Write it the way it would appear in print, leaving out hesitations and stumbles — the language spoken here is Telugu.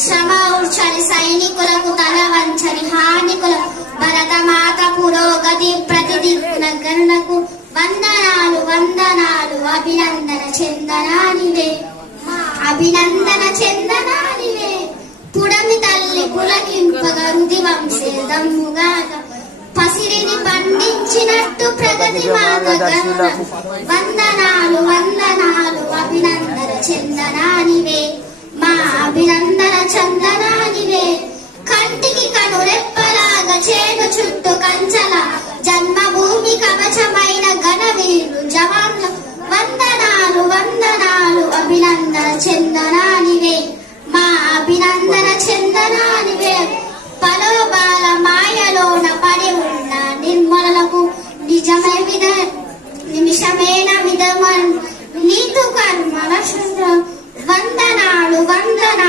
శ్రమ ఊర్చని సైనికులకు తల వంచని హానికుల భరతమాత పురోగతి ప్రతిదిన గణలకు వందనాలు వందనాలు అభినందన చందనానివే అభినందన చందనానివే పుడమి తల్లి పులకింపగా రుది వంశేదమ్ముగా పసిరిని పండించినట్టు ప్రగతి మాత గణలకు వందనాలు వందనాలు అభినందన చందనానివే మా అభినందన చందనానివే కంటికి కనురెప్పలాగా చేను చుట్టూ కంచల జన్మభూమి కవచమైన ఘనవీరు జవాన్ల వందనాలు వందనాలు అభినందన చందనానివే మా అభినందన చందనానివే పలోబాల మాయలోన పడి ఉన్న నిర్మలకు నిమిషమేన విధమన్ నీతు కర్మల వందనాలు వందనాలు